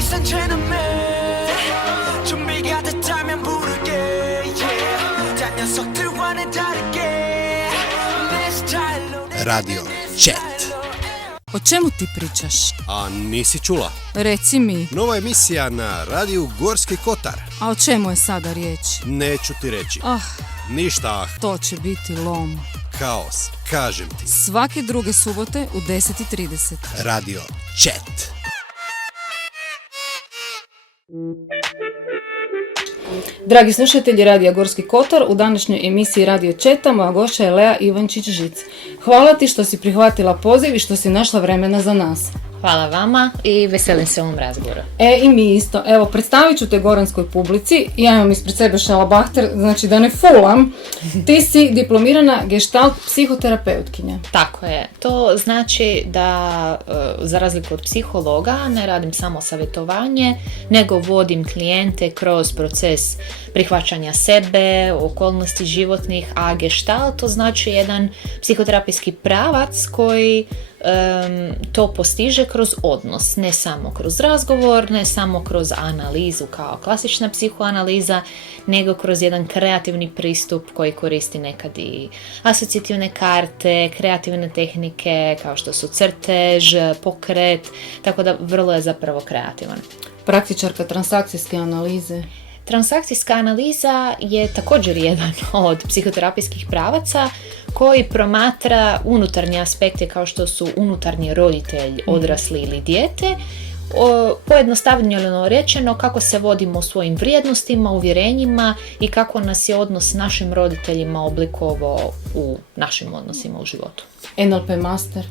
산채는 매 준비가 됐다면 부르게 yeah. 단 녀석들과는 다르게 내 스타일로 Radio Chat. O čemu ti pričaš? A nisi čula? Reci mi, Nova emisija na radiju Gorski Kotar. a o čemu je sada riječ? Neću ti reći. Ah, Ništa, to će biti lom. kaos, kažem ti. Svake druge subote u 10:30. Radio Chat. Dragi slušatelji Radija Gorski Kotar, u današnjoj emisiji Radio Četa moja gošća je Lea Ivančić-Žic. Hvala ti što si prihvatila poziv i što si našla vremena za nas. Hvala vama i veselim se ovom razgovoru. I mi isto. Evo, predstavit ću te goranskoj publici. Ja imam ispred sebe šalabahter, znači da ne fulam. Ti si diplomirana gestalt psihoterapeutkinja. Tako je. To znači da, za razliku od psihologa, ne radim samo savjetovanje, nego vodim klijente kroz proces prihvaćanja sebe, okolnosti životnih, a gestalt to znači jedan psihoterapijski pravac koji to postiže kroz odnos, ne samo kroz razgovor, ne samo kroz analizu kao klasična psihoanaliza, nego kroz jedan kreativni pristup koji koristi nekad i asocijativne karte, kreativne tehnike kao što su crtež, pokret, tako da vrlo je zapravo kreativan. Praktičarka transakcijske analize. Transakcijska analiza je također jedan od psihoterapijskih pravaca koji promatra unutarnje aspekte kao što su unutarnji roditelj, odrasli ili dijete, pojednostavljeno rečeno kako se vodimo u svojim vrijednostima, uvjerenjima i kako nas je odnos s našim roditeljima oblikovao u našim odnosima u životu. NLP master.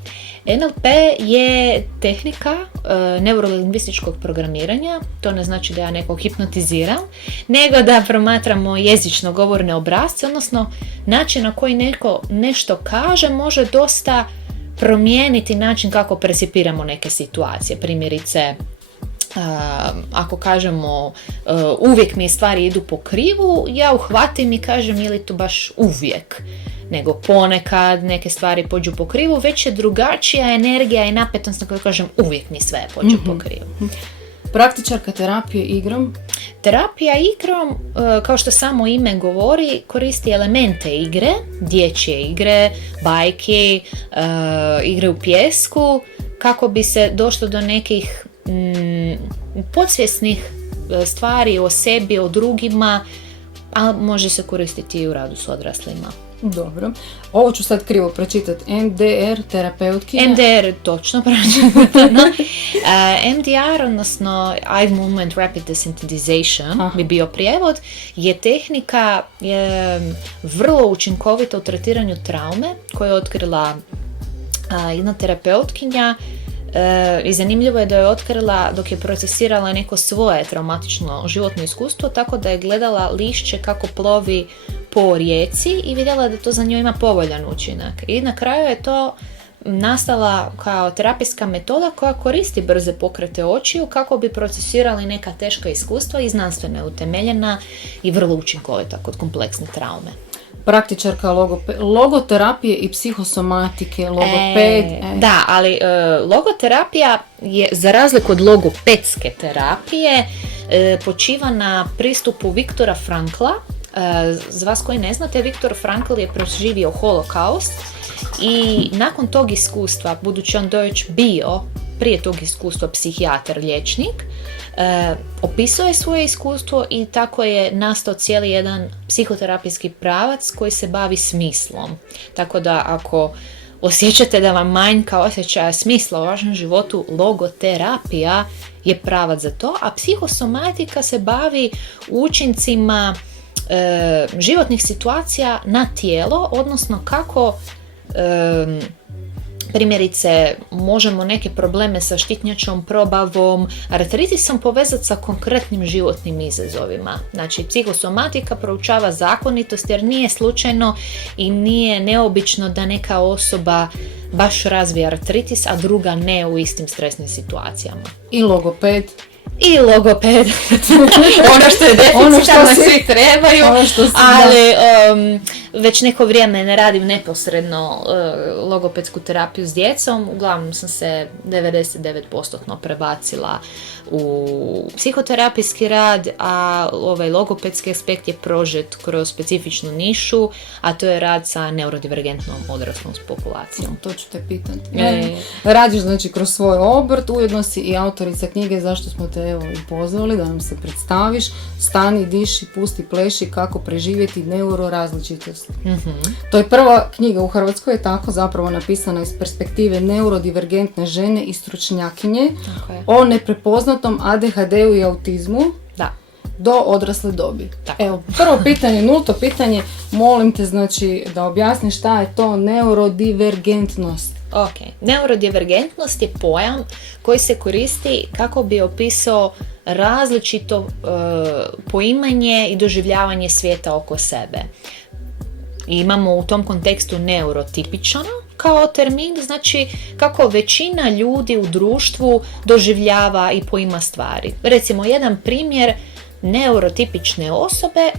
NLP je tehnika neurolingvističkog programiranja. To ne znači da ja nekog hipnotiziram, nego da promatramo jezično-govorne obrasce, odnosno način na koji neko nešto kaže može dosta promijeniti način kako percipiramo neke situacije. Primjerice, ako kažemo uvijek mi stvari idu po krivu, ja uhvatim i kažem je li to baš uvijek, nego ponekad neke stvari pođu po krivu, već je drugačija energija i napetost na koju kažem uvijek mi sve pođu po krivu. Praktičarka terapije igrom. Terapija igrom, kao što samo ime govori, koristi elemente igre, dječje igre, bajki, igre u pijesku, kako bi se došlo do nekih podsvjesnih stvari o sebi, o drugima, a može se koristiti i u radu s odraslima. Dobro. Ovo ću sad krivo pročitati. MDR terapeutkinja. MDR, točno pročitano. MDR, odnosno Eye Movement Rapid Desensitization, bi bio prijevod, je tehnika vrlo učinkovita u tretiranju traume koju je otkrila jedna terapeutkinja. I zanimljivo je da je otkrila dok je procesirala neko svoje traumatično životno iskustvo, tako da je gledala lišće kako plovi po rijeci i vidjela da to za nju ima povoljan učinak. I na kraju je to nastala kao terapijska metoda koja koristi brze pokrete očiju kako bi procesirali neka teška iskustva i znanstveno je utemeljena i vrlo učinkovita kod kompleksne traume. Praktičarka logoterapije i psihosomatike, logoped. Da, ali logoterapija je, za razliku od logopedske terapije, počiva na pristupu Viktora Frankla. Za vas koji ne znate, Viktor Frankl je proživio holokaust i nakon tog iskustva, budući on Deutsch bio prije tog iskustva psihijatar, liječnik, opisao je svoje iskustvo i tako je nastao cijeli jedan psihoterapijski pravac koji se bavi smislom. Tako da ako osjećate da vam manjka osjećaja smisla u vašem životu, logoterapija je pravac za to, a psihosomatika se bavi učincima životnih situacija na tijelo, odnosno kako primjerice možemo neke probleme sa štitnjačom, probavom, artritisom povezati sa konkretnim životnim izazovima. Znači, psihosomatika proučava zakonitost jer nije slučajno i nije neobično da neka osoba baš razvije artritis, a druga ne u istim stresnim situacijama. I logoped. I logoped, ono što je deficitarno, svi trebaju, ali već neko vrijeme ne radim neposredno logopedsku terapiju s djecom, uglavnom sam se 99% prebacila u psihoterapijski rad, a ovaj logopedski aspekt je prožet kroz specifičnu nišu, a to je rad sa neurodivergentnom odraslom populacijom. To ću te pitati. Radiš znači kroz svoj obrt, ujedno si i autorica knjige Zašto smo te evo i pozvali da nam se predstaviš. Stani, diši, pusti, pleši, kako preživjeti neurorazličitost. To je prva knjiga u Hrvatskoj, je tako zapravo napisana iz perspektive neurodivergentne žene i stručnjakinje o neprepoznatom ADHD-u i autizmu. Da. Do odrasle dobi. Tako. Evo, prvo pitanje, nulto pitanje, molim te znači da objasniš šta je to neurodivergentnost. Ok, neurodivergentnost je pojam koji se koristi kako bi opisao različito poimanje i doživljavanje svijeta oko sebe. Imamo u tom kontekstu neurotipičan kao termin, znači kako većina ljudi u društvu doživljava i poima stvari. Recimo, jedan primjer neurotipične osobe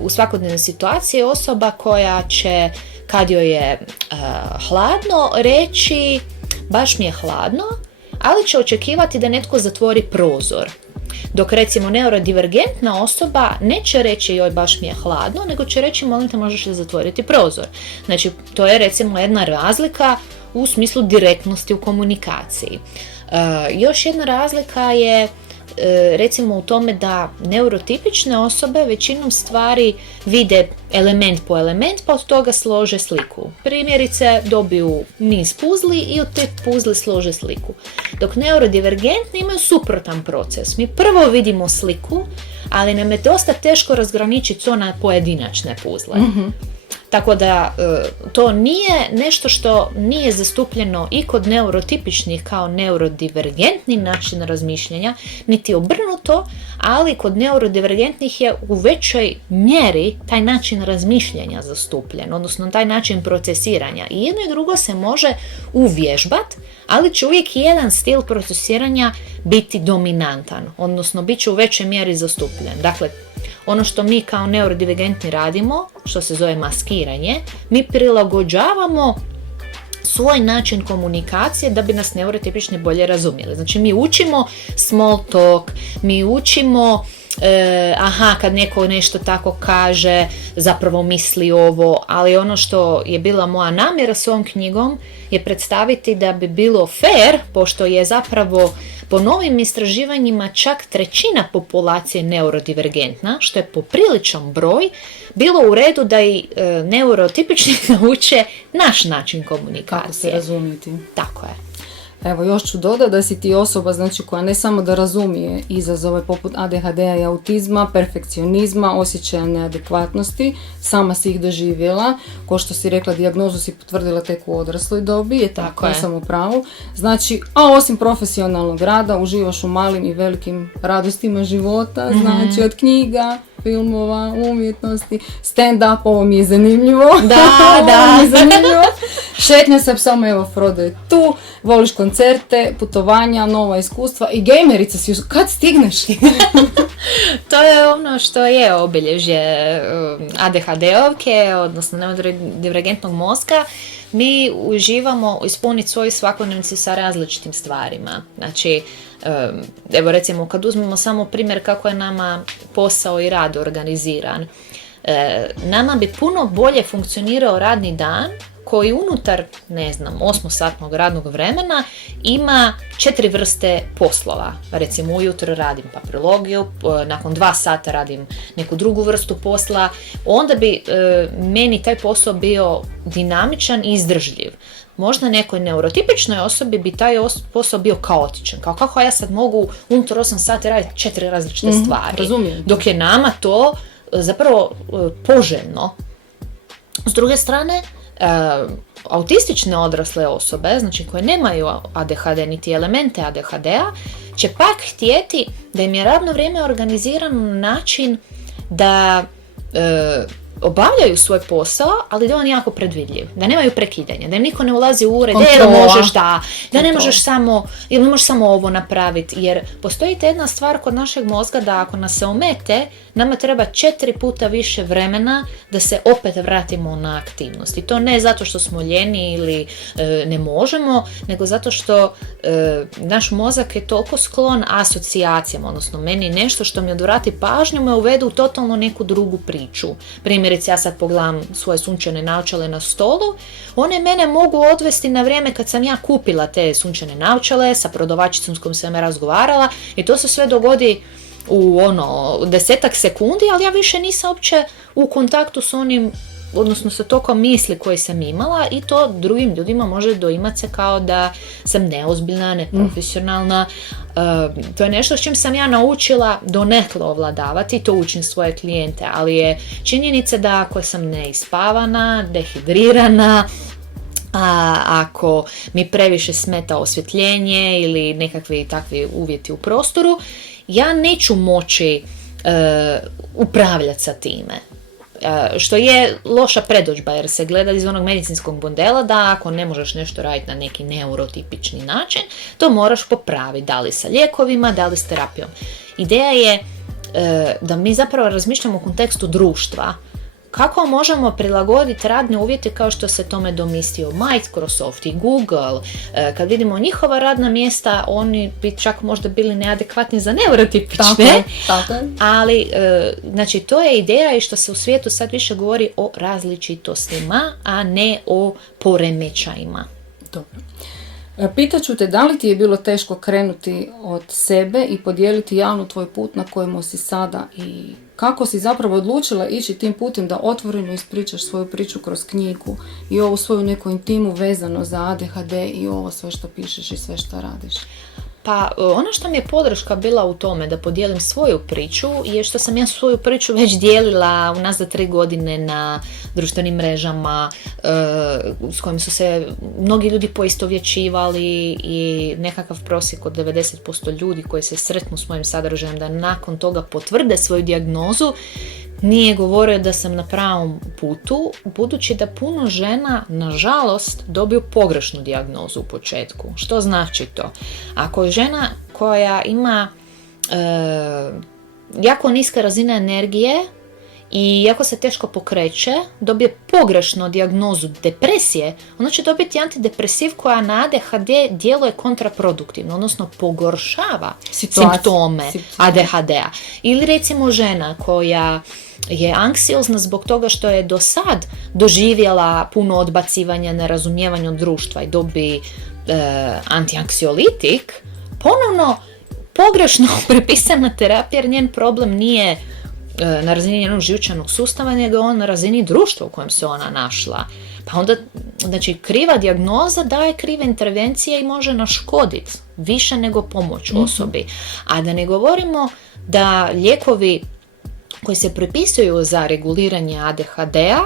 u svakodnevnoj situaciji je osoba koja će, kad joj je hladno, reći baš mi je hladno, ali će očekivati da netko zatvori prozor. Dok recimo neurodivergentna osoba neće reći joj baš mi je hladno, nego će reći molim te možeš li zatvoriti prozor. Znači to je recimo jedna razlika u smislu direktnosti u komunikaciji. Još jedna razlika je recimo u tome da neurotipične osobe većinom stvari vide element po element pa od toga slože sliku. Primjerice dobiju niz puzli i od te puzli slože sliku. Dok neurodivergentni imaju suprotan proces. Mi prvo vidimo sliku, ali nam je dosta teško razgraničiti to na pojedinačne puzle. Tako da to nije nešto što nije zastupljeno i kod neurotipičnih kao neurodivergentni način razmišljanja, niti obrnuto, ali kod neurodivergentnih je u većoj mjeri taj način razmišljanja zastupljen, odnosno taj način procesiranja. I jedno i drugo se može uvježbati, ali će uvijek jedan stil procesiranja biti dominantan, odnosno bit će u većoj mjeri zastupljen. Dakle, ono što mi kao neurodivergentni radimo, što se zove maskiranje, mi prilagođavamo svoj način komunikacije da bi nas neurotipični bolje razumjeli. Znači mi učimo small talk, mi učimo kad neko nešto tako kaže, zapravo misli ovo, ali ono što je bila moja namjera s ovom knjigom je predstaviti da bi bilo fair, pošto je zapravo po novim istraživanjima čak 1/3 populacije neurodivergentna, što je popriličan broj, bilo u redu da i neurotipični nauče naš način komunikacije. Kako se razumjeti. Tako je. Evo, još ću dodati da si ti osoba znači, koja ne samo da razumije izazove poput ADHD-a i autizma, perfekcionizma, osjećaja neadekvatnosti, sama si ih doživjela, ko što si rekla, dijagnozu si potvrdila tek u odrasloj dobi, je tako, ja sam u pravu. Znači, a osim profesionalnog rada, uživaš u malim i velikim radostima života, znači od knjiga, filmova, umjetnosti, stand-up, ovo mi je zanimljivo. Da. Mi je zanimljivo. Šetnja sa psom, evo Frodo je tu, voliš koncerte, putovanja, nova iskustva i gejmerica si, kad stigneš? To je ono što je obilježje ADHD-ovke, odnosno neurodivergentnog mozga. Mi uživamo ispuniti svoju svakodnevnicu sa različitim stvarima. Znači, evo recimo kad uzmemo samo primjer kako je nama posao i rad organiziran, nama bi puno bolje funkcionirao radni dan koji unutar, 8-satnog radnog vremena ima 4 vrste poslova. Recimo ujutro radim papirologiju, nakon 2 sata radim neku drugu vrstu posla, onda bi meni taj posao bio dinamičan i izdržljiv. Možda nekoj neurotipičnoj osobi bi taj posao bio kaotičan. Kao kako ja sad mogu unutar 8 sati raditi 4 različite stvari. Razumijem. Dok je nama to zapravo poželjno. S druge strane, autistične odrasle osobe, znači koje nemaju ADHD niti elemente ADHD-a, će pak htjeti da im je radno vrijeme organizirano na način da obavljaju svoj posao, ali da on je jako predvidljiv, da nemaju prekidanja, da im niko ne ulazi u ured, možeš da ne možeš samo, ili ne možeš samo ovo napraviti, jer postoji jedna stvar kod našeg mozga da ako nas se omete, nama treba 4 puta više vremena da se opet vratimo na aktivnost. I to ne zato što smo ljeni ili ne možemo, nego zato što naš mozak je toliko sklon asocijacijama, odnosno meni nešto što mi odvrati pažnju me uvedu u totalno neku drugu priču. Primjerice, ja sad pogledam svoje sunčane naočale na stolu, one mene mogu odvesti na vrijeme kad sam ja kupila te sunčane naočale sa prodavačicom s kojom sam razgovarala i to se sve dogodi u 10 sekundi, ali ja više nisam uopće u kontaktu s onim, odnosno sa tokom misli koje sam imala i to drugim ljudima može doimati se kao da sam neozbiljna, neprofesionalna. To je nešto s čim sam ja naučila donekle ovladavati i to učim svoje klijente, ali je činjenica da ako sam neispavana, dehidrirana, ako mi previše smeta osvjetljenje ili nekakvi takvi uvjeti u prostoru, ja neću moći upravljati sa time. Što je loša predodžba jer se gleda iz onog medicinskog modela da ako ne možeš nešto raditi na neki neurotipični način, to moraš popraviti, da li sa lijekovima, da li s terapijom. Ideja je da mi zapravo razmišljamo u kontekstu društva. Kako možemo prilagoditi radne uvjete kao što se tome domislio Microsoft i Google? Kad vidimo njihova radna mjesta, oni bi čak možda bili neadekvatni za neurotipične. Tako. Ali, znači, to je ideja i što se u svijetu sad više govori o različitostima, a ne o poremećajima. Dobro. Pitaću te da li ti je bilo teško krenuti od sebe i podijeliti javno tvoj put na kojemu si sada i kako si zapravo odlučila ići tim putem da otvoreno ispričaš svoju priču kroz knjigu i ovu svoju neku intimu vezano za ADHD i ovo sve što pišeš i sve što radiš? Pa ono što mi je podrška bila u tome da podijelim svoju priču je što sam ja svoju priču već dijelila unazad 3 godine na društvenim mrežama s kojim su se mnogi ljudi poistovjećivali i nekakav prosjek od 90% ljudi koji se sretnu s mojim sadržajem da nakon toga potvrde svoju dijagnozu nije govorio da sam na pravom putu, budući da puno žena, nažalost, dobiju pogrešnu dijagnozu u početku. Što znači to? Ako je žena koja ima jako niska razina energije i jako se teško pokreće, dobije pogrešnu dijagnozu depresije, ona će dobiti antidepresiv koja na ADHD djeluje kontraproduktivno, odnosno pogoršava simptome ADHD-a. Ili recimo žena koja je anksiozna zbog toga što je do sad doživjela puno odbacivanja, nerazumijevanja od društva i dobi antianksiolitik, ponovno pogrešno prepisana terapija jer njen problem nije na razini njenog živčanog sustava, nego on na razini društva u kojem se ona našla. Pa onda, znači, kriva dijagnoza daje krive intervencije i može naškoditi više nego pomoć osobi. A da ne govorimo da lijekovi koji se prepisuju za reguliranje ADHD-a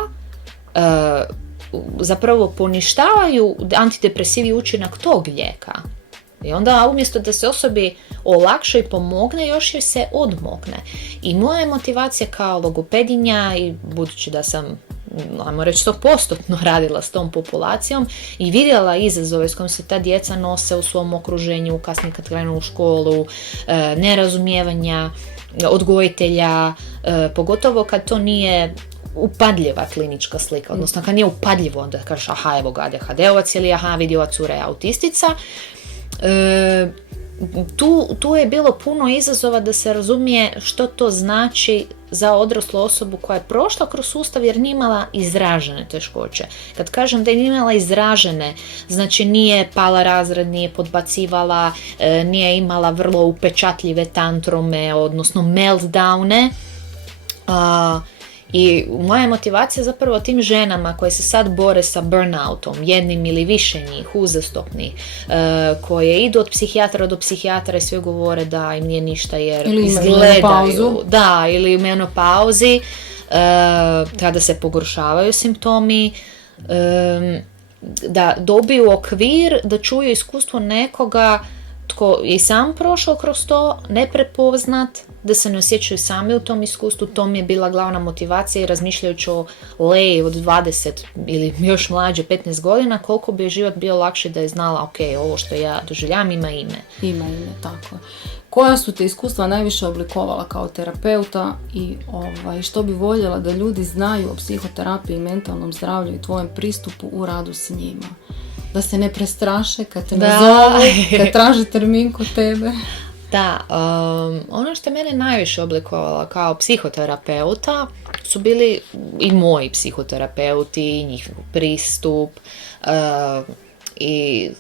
zapravo poništavaju antidepresivi učinak tog lijeka. I onda umjesto da se osobi olakša i pomogne, još joj se odmogne. I moja je motivacija kao logopedinja i budući da sam, ajmo reći, 100% radila s tom populacijom i vidjela izazove s kojim se ta djeca nose u svom okruženju, kasnije kad krenu u školu, nerazumijevanja odgojitelja, pogotovo kad to nije upadljiva klinička slika, odnosno kad nije upadljivo, onda kažeš aha, evo ga ADHD-ovac ili aha, vidi ova cura je autistica. Tu je bilo puno izazova da se razumije što to znači za odraslu osobu koja je prošla kroz sustav jer nije imala izražene teškoće. Kad kažem da je imala izražene, znači nije pala razred, nije podbacivala, nije imala vrlo upečatljive tantrome, odnosno meltdowne. I moja motivacija zapravo tim ženama koje se sad bore sa burnoutom, jednim ili više njih, uzastopnih, koje idu od psihijatra do psihijatra i sve govore da im nije ništa jer ili izgledaju. Da, ili u menopauzi, kada se pogoršavaju simptomi, da dobiju okvir, da čuju iskustvo nekoga tko je i sam prošao kroz to, ne prepoznat, da se ne osjećaju sami u tom iskustvu. To mi je bila glavna motivacija i razmišljajući o Leji od 20 ili još mlađe 15 godina, koliko bi je život bio lakše da je znala, ok, ovo što ja doživljam ima ime. Ima ime, tako. Koja su te iskustva najviše oblikovala kao terapeuta i što bi voljela da ljudi znaju o psihoterapiji i mentalnom zdravlju i tvojem pristupu u radu s njima? Da se ne prestraše kad te nazovu, kad traže termin kod tebe. Da, ono što je mene najviše oblikovala kao psihoterapeuta su bili i moji psihoterapeuti, njihov pristup, i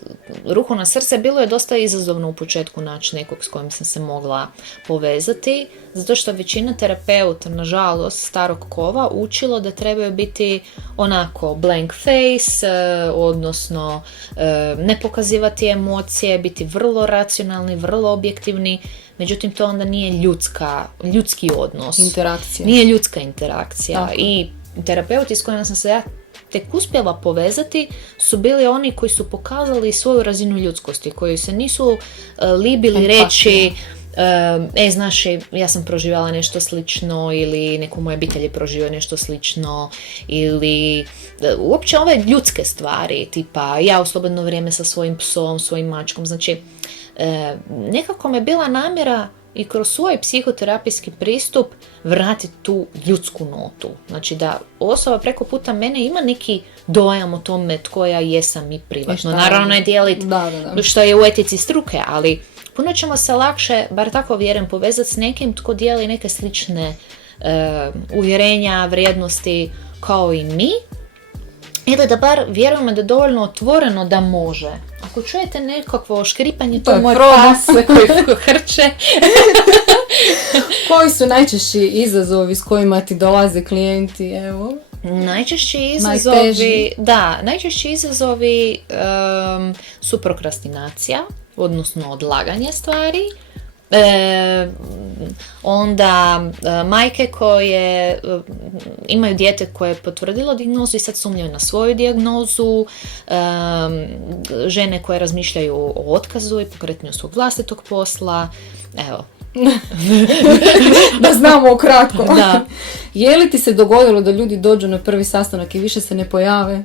ruku na srce, bilo je dosta izazovno u početku naći nekog s kojim sam se mogla povezati, zato što većina terapeuta, nažalost, starog kova učilo da trebaju biti onako blank face, odnosno ne pokazivati emocije, biti vrlo racionalni, vrlo objektivni, međutim to onda nije ljudski odnos. Interakcija. Nije ljudska interakcija. Tako. I terapeuti s kojima sam se ja tek uspjela povezati su bili oni koji su pokazali svoju razinu ljudskosti, koji se nisu libili reći znaš, ja sam proživjela nešto slično, ili neko moje obitelj je proživio nešto slično, ili uopće ove ljudske stvari, tipa ja u slobodno vrijeme sa svojim psom, svojim mačkom, znači nekako me bila namjera i kroz svoj psihoterapijski pristup vratiti tu ljudsku notu. Znači da osoba preko puta mene ima neki dojam o tome tko ja jesam i privatno. Naravno ne dijeliti što je u etici struke, ali puno ćemo se lakše, bar tako vjerujem, povezati s nekim tko dijeli neke slične uvjerenja, vrijednosti kao i mi. Ili da bar vjerujemo da je dovoljno otvoreno da može. Ako čujete nekakvo škripanje, to je moj pas koji hrče. Koji su najčešći izazovi s kojima ti dolaze klijenti, evo? Najčešći izazovi su prokrastinacija, odnosno odlaganje stvari. Onda majke koje imaju dijete koje je potvrdilo dijagnozu i sad sumnjaju na svoju dijagnozu, žene koje razmišljaju o otkazu i pokretanju svog vlastitog posla, evo. Da znamo ukratko. Da. Je li ti se dogodilo da ljudi dođu na prvi sastanak i više se ne pojave?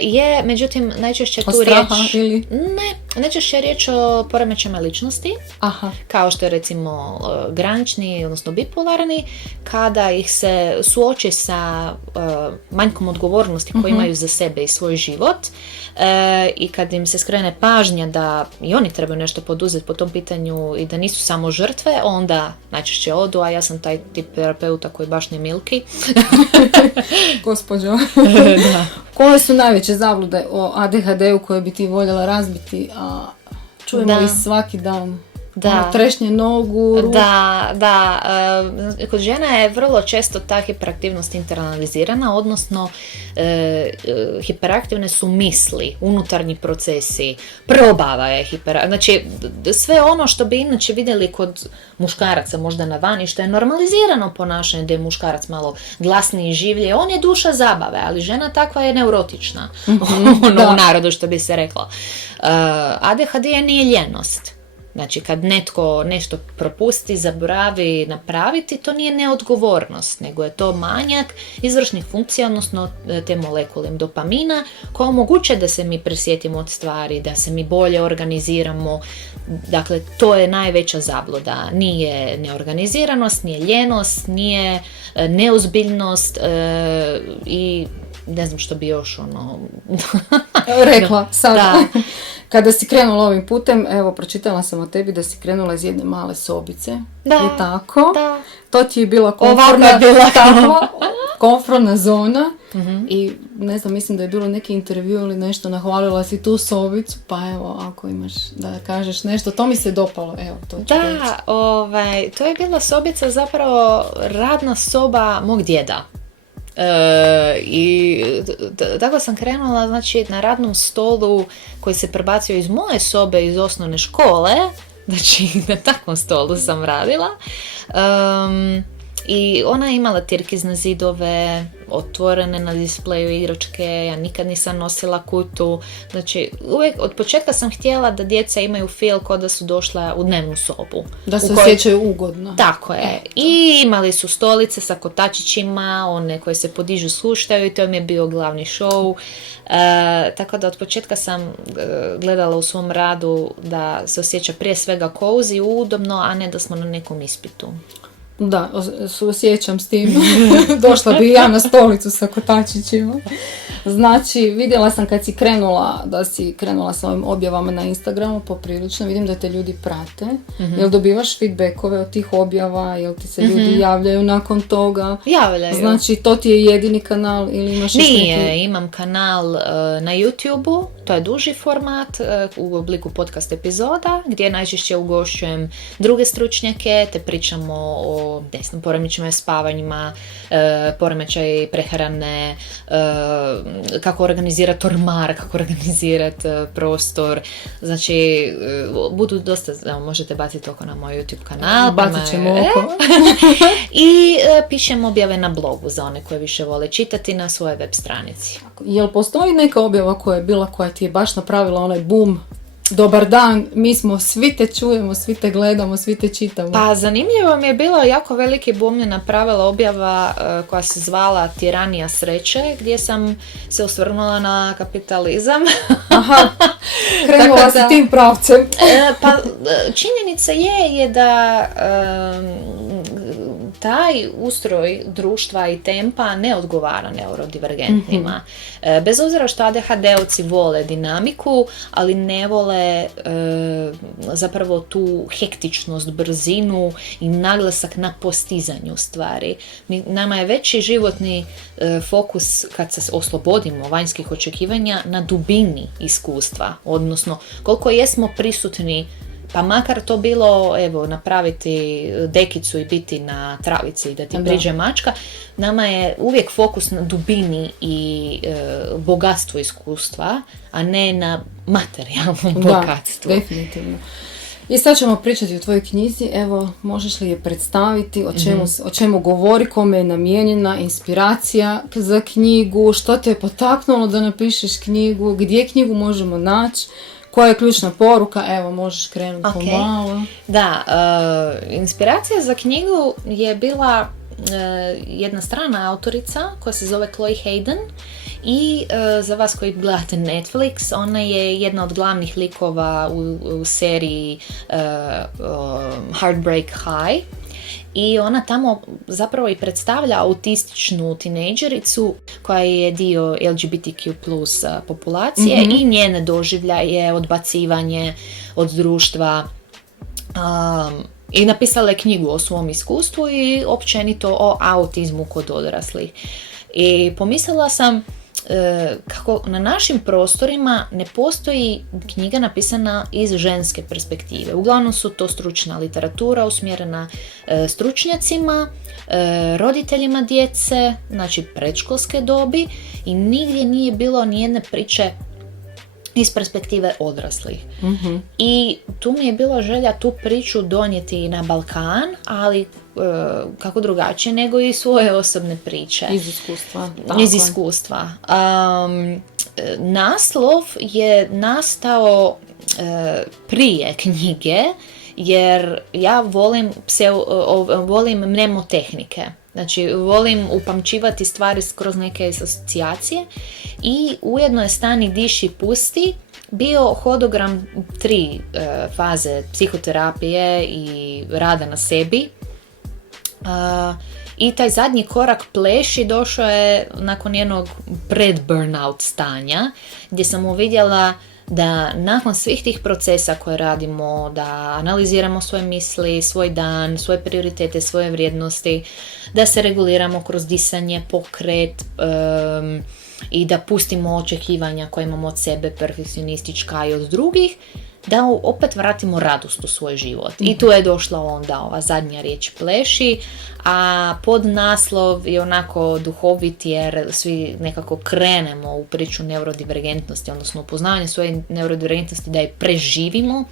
Je, međutim, najčešće tu riječ... ili? Ne, najčešće je riječ o poremećajima ličnosti. Aha. Kao što je recimo granični, odnosno bipolarni, kada ih se suoči sa manjkom odgovornosti koju imaju za sebe i svoj život, i kad im se skrene pažnja da i oni trebaju nešto poduzeti po tom pitanju i da nisu samo žrtve, onda najčešće odu, a ja sam taj tip terapeuta koji baš ne milki. Gospođo. Da. Koje su najveće zablude o ADHD-u koje bi ti voljela razbiti, a čujemo ih svaki dan? Trešnje nogu, ruku. Kod žena je vrlo često ta hiperaktivnost internalizirana, odnosno hiperaktivne su misli, unutarnji procesi, probava je znači sve ono što bi inače vidjeli kod muškaraca možda na vani, što je normalizirano ponašanje, da je muškarac malo glasniji, življe, on je duša zabave, ali žena takva je neurotična, u narodu što bi se reklo. ADHD nije ljenost. Znači, kad netko nešto propusti, zaboravi napraviti, to nije neodgovornost, nego je to manjak izvršnih funkcija, odnosno te molekule dopamina, koja omogućuje da se mi prisjetimo od stvari, da se mi bolje organiziramo. Dakle, to je najveća zabluda. Nije neorganiziranost, nije ljenost, nije neozbiljnost i ne znam što bi još rekla sada. Kada si krenula ovim putem, evo, pročitala sam o tebi da si krenula iz jedne male sobice. Da. Je tako? Da. To ti je bila komfortna zona. I ne znam, mislim da je bilo neki intervju ili nešto, nahvalila si tu sobicu, pa evo, ako imaš da kažeš nešto, to mi se dopalo, evo, to ću reći. To je bila sobica, zapravo radna soba mog djeda. I tako sam krenula, znači, na radnom stolu koji se prebacio iz moje sobe iz osnovne škole, znači na takvom stolu sam radila. I ona je imala tirkizne zidove, otvorene na displeju igračke, ja nikad nisam nosila kutu. Znači, uvijek od početka sam htjela da djeca imaju feel kao da su došla u dnevnu sobu. Da se osjećaju ugodno. Tako je. I imali su stolice sa kotačićima, one koje se podižu, spuštaju i to mi je bio glavni show. Tako da od početka sam gledala u svom radu da se osjeća prije svega cozy, udobno, a ne da smo na nekom ispitu. Da, osjećam s tim. Došla bi ja na stolicu sa kotačićima. Znači, vidjela sam kad si krenula, da si krenula s ovim objavama na Instagramu, poprilično, vidim da te ljudi prate. Jel dobivaš feedbackove od tih objava, jel ti se ljudi javljaju nakon toga? Javljaju. Znači, to ti je jedini kanal ili imaš još neki? Nije, imam kanal na YouTube-u, to je duži format u obliku podcast epizoda, gdje najčešće ugošćujem druge stručnjake, te pričamo o poremećajima spavanjima, poremećaj prehrane, kako organizirati ormar, kako organizirati prostor. Znači, budu dosta, možete baciti oko na moj YouTube kanal. Bacit ćemo oko. I pišem objave na blogu za one koje više vole čitati na svojoj web stranici. Jel postoji neka objava koja je bila, koja ti je baš napravila onaj boom? Dobar dan, mi smo, svi te čujemo, svi te gledamo, svi te čitamo. Pa zanimljivo mi je bilo, jako veliki boom je napravila objava koja se zvala Tiranija sreće, gdje sam se osvrnula na kapitalizam. Aha, krenula si tim pravcem. Pa činjenica je da taj ustroj društva i tempa ne odgovara neurodivergentnima. Bez obzira što ADHD-ovci vole dinamiku, ali ne vole zapravo tu hektičnost, brzinu i naglasak na postizanju stvari. Nama je veći životni fokus kad se oslobodimo vanjskih očekivanja na dubini iskustva, odnosno koliko jesmo prisutni. Pa makar to bilo, evo, napraviti dekicu i biti na travici da ti priđe mačka, nama je uvijek fokus na dubini i bogatstvu iskustva, a ne na materijalnom bogatstvu. Da, definitivno. I sad ćemo pričati o tvojoj knjizi. Evo, možeš li je predstaviti, o čemu govori, kome je namijenjena, inspiracija za knjigu, što te je potaknulo da napišeš knjigu, gdje knjigu možemo naći? Koja je ključna poruka? Evo, možeš krenuti pomalo. Da, inspiracija za knjigu je bila jedna strana autorica koja se zove Chloe Hayden i za vas koji gledate Netflix, ona je jedna od glavnih likova u seriji Heartbreak High. I ona tamo zapravo i predstavlja autističnu tinejdžericu koja je dio LGBTQ plus populacije i njene doživljaje, odbacivanje od društva. I napisala je knjigu o svom iskustvu i općenito o autizmu kod odraslih. I pomislila sam kako na našim prostorima ne postoji knjiga napisana iz ženske perspektive. Uglavnom su to stručna literatura usmjerena stručnjacima, roditeljima djece, znači predškolske dobi, i nigdje nije bilo nijedne priče iz perspektive odraslih. I tu mi je bila želja tu priču donijeti na Balkan, ali kako drugačije nego i svoje osobne priče. Iz iskustva. Iz iskustva. Naslov je nastao prije knjige, jer ja volim mnemotehnike. Znači, volim upamćivati stvari kroz neke asocijacije i ujedno je Stani, diši, pusti bio hodogram 3 faze psihoterapije i rada na sebi. I taj zadnji korak pleši došao je nakon jednog pred-burnout stanja, gdje sam uvidjela da nakon svih tih procesa koje radimo, da analiziramo svoje misli, svoj dan, svoje prioritete, svoje vrijednosti, da se reguliramo kroz disanje, pokret i da pustimo očekivanja koje imamo od sebe, perfekcionistička i od drugih, da opet vratimo radost u svoj život. I tu je došla onda ova zadnja riječ pleši, a podnaslov je onako duhovit jer svi nekako krenemo u priču neurodivergentnosti, odnosno upoznavanje svoje neurodivergentnosti, da je preživimo,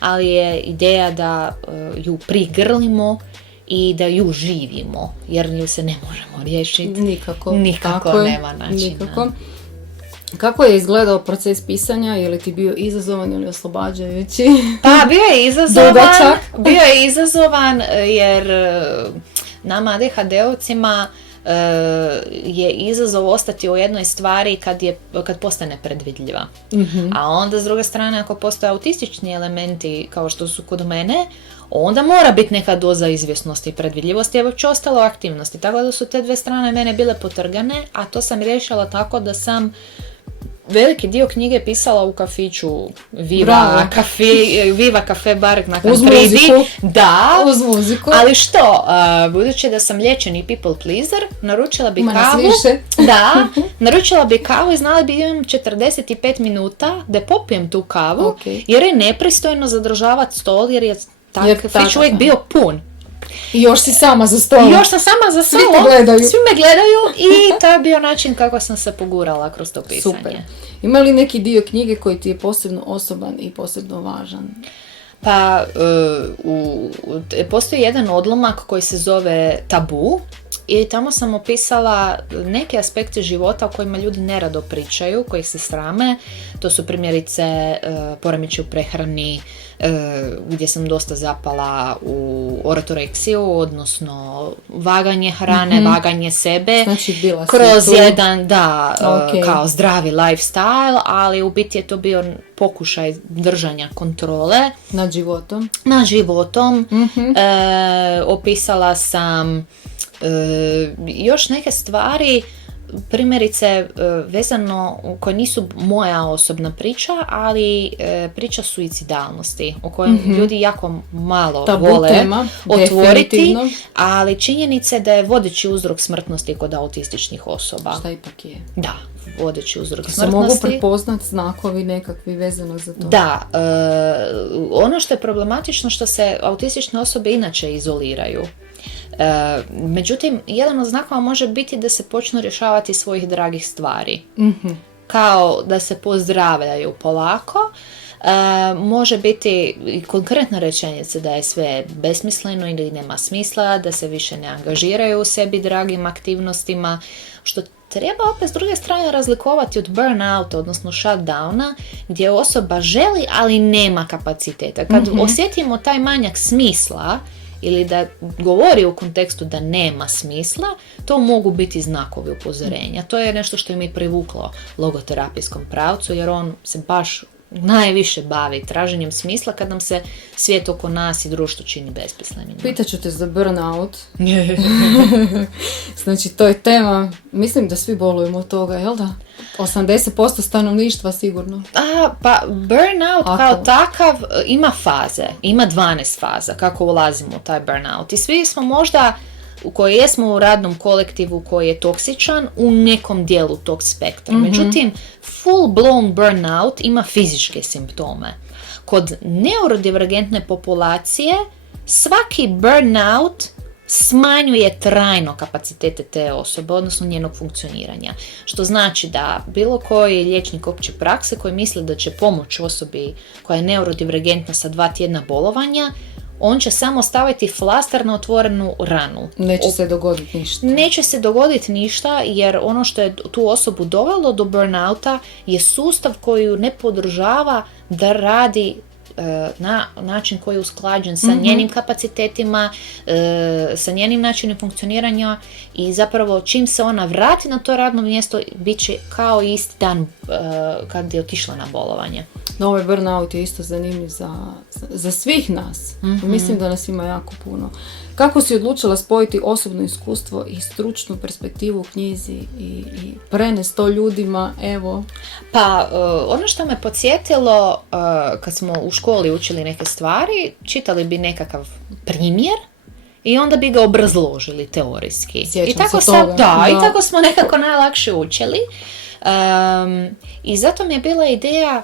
ali je ideja da ju prigrlimo i da ju živimo, jer nju se ne možemo riješiti. Nikako. Nikako Tako je. nema načina. Nikako. Kako je izgledao proces pisanja? Je li ti bio izazovan ili oslobađajući? Pa bio je izazovan, Dugačak. bio je izazovan jer nama ADHD-ovcima je izazov ostati u jednoj stvari kad postane predvidljiva. A onda s druge strane ako postoje autistični elementi kao što su kod mene, onda mora biti neka doza izvjesnosti i predvidljivosti, a već ostalo aktivnosti. Tako da su te dve strane mene bile potrgane, a to sam riješila tako da sam veliki dio knjige pisala u kafiću Viva Cafe Bar na Kantridi. Uz muziku. Da, Uz muziku. ali što, budući da sam liječeni people pleaser, naručila bi Ima nas kavu. više. Da, naručila bi kavu i znala bi da imam 45 minuta da popijem tu kavu, Okay. jer je nepristojno zadržavati stol, jer je kafić uvijek tako. bio pun. I još si sama za stolom. I još sam sama za Svi te stolom, gledaju. svi me gledaju i to je bio način kako sam se pogurala kroz to pisanje. Super. Ima li neki dio knjige koji ti je posebno osoban i posebno važan? Pa, postoji jedan odlomak koji se zove Tabu i tamo sam opisala neke aspekte života o kojima ljudi nerado pričaju, kojih se srame. To su primjerice poremećaj u prehrani, gdje sam dosta zapala u ortoreksiju, odnosno vaganje hrane, vaganje sebe, Znači, bila si kroz tu. jedan, Ok. kao zdravi lifestyle, ali u biti je to bio pokušaj držanja kontrole nad životom. Opisala sam još neke stvari, primjerice vezano koje nisu moja osobna priča, ali priča suicidalnosti o kojem ljudi jako malo Tabu vole tema, otvoriti, definitivno. ali činjenica je da je vodeći uzrok smrtnosti kod autističnih osoba. Šta ipak je? Da, vodeći uzrok Se mogu smrtnosti. prepoznat znakovi nekakvi vezano za to? Da, ono što je problematično što se autistične osobe inače izoliraju. Međutim, jedan od znakova može biti da se počnu rješavati svojih dragih stvari. Kao da se pozdravljaju polako. Može biti i konkretna rečenica da je sve besmisleno ili nema smisla, da se više ne angažiraju u sebi dragim aktivnostima, što treba opet s druge strane razlikovati od burnouta, odnosno shutdowna, gdje osoba želi, ali nema kapaciteta. Kad osjetimo taj manjak smisla, ili da govori u kontekstu da nema smisla, to mogu biti znakovi upozorenja. To je nešto što je mi privuklo logoterapijskom pravcu, jer on se baš najviše bavi traženjem smisla kad nam se svijet oko nas i društvo čini besmislenim. Pitaću te za burnout. Znači, to je tema, mislim da svi bolujemo od toga, jel da? 80% stanovništva sigurno. Pa burnout kao takav ima faze, ima 12 faza kako ulazimo u taj burnout. I svi smo možda u kojoj jesmo u radnom kolektivu koji je toksičan u nekom dijelu tog spektra. Međutim, full blown burnout ima fizičke simptome. Kod neurodivergentne populacije svaki burnout smanjuje trajno kapacitete te osobe, odnosno njenog funkcioniranja. Što znači da bilo koji liječnik opće prakse koji misli da će pomoći osobi koja je neurodivergentna sa 2 tjedna bolovanja, on će samo staviti flaster na otvorenu ranu. Neće se dogoditi ništa. Neće se dogoditi ništa, jer ono što je tu osobu dovelo do burnouta je sustav koji ju ne podržava da radi na način koji je usklađen sa njenim kapacitetima, sa njenim načinom funkcioniranja, i zapravo čim se ona vrati na to radno mjesto bit će kao isti dan kad je otišla na bolovanje. No, ovaj burnout je isto zanimljiv za svih nas. Mislim da nas ima jako puno. Kako si odlučila spojiti osobno iskustvo i stručnu perspektivu u knjizi i prenesti to ljudima, evo? Pa, ono što me podsjetilo, kad smo u školi učili neke stvari, čitali bi nekakav primjer i onda bi ga obrazložili teorijski. Sjećam I tako se toga. I tako smo nekako najlakše učili. I zato mi je bila ideja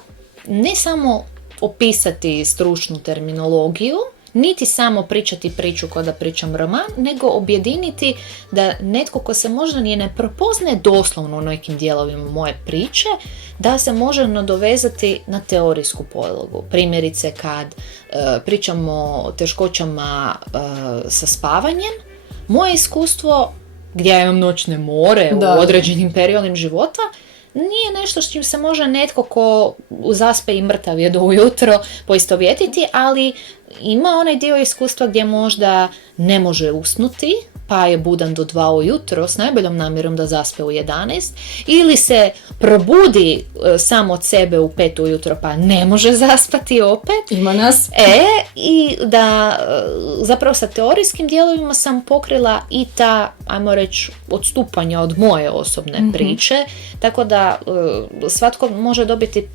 ne samo opisati stručnu terminologiju, niti samo pričati priču kao da pričam roman, nego objediniti da netko ko se možda ni ne prepoznaje doslovno u nekim dijelovima moje priče, da se može nadovezati na teorijsku podlogu. Primjerice kad pričamo o teškoćama sa spavanjem, moje iskustvo gdje ja imam noćne more u određenim periodima života, nije nešto s čim se može netko ko zaspe i mrtav je do ujutro poistovjetiti, ali ima onaj dio iskustva gdje možda ne može usnuti, pa je budan do 2 ujutro s najboljom namjerom da zaspe u 11, ili se probudi sam od sebe u 5 ujutro pa ne može zaspati opet. Ima nas. I da zapravo sa teorijskim dijelovima sam pokrila i ta, ajmo reći, odstupanja od moje osobne priče, tako da svatko može dobiti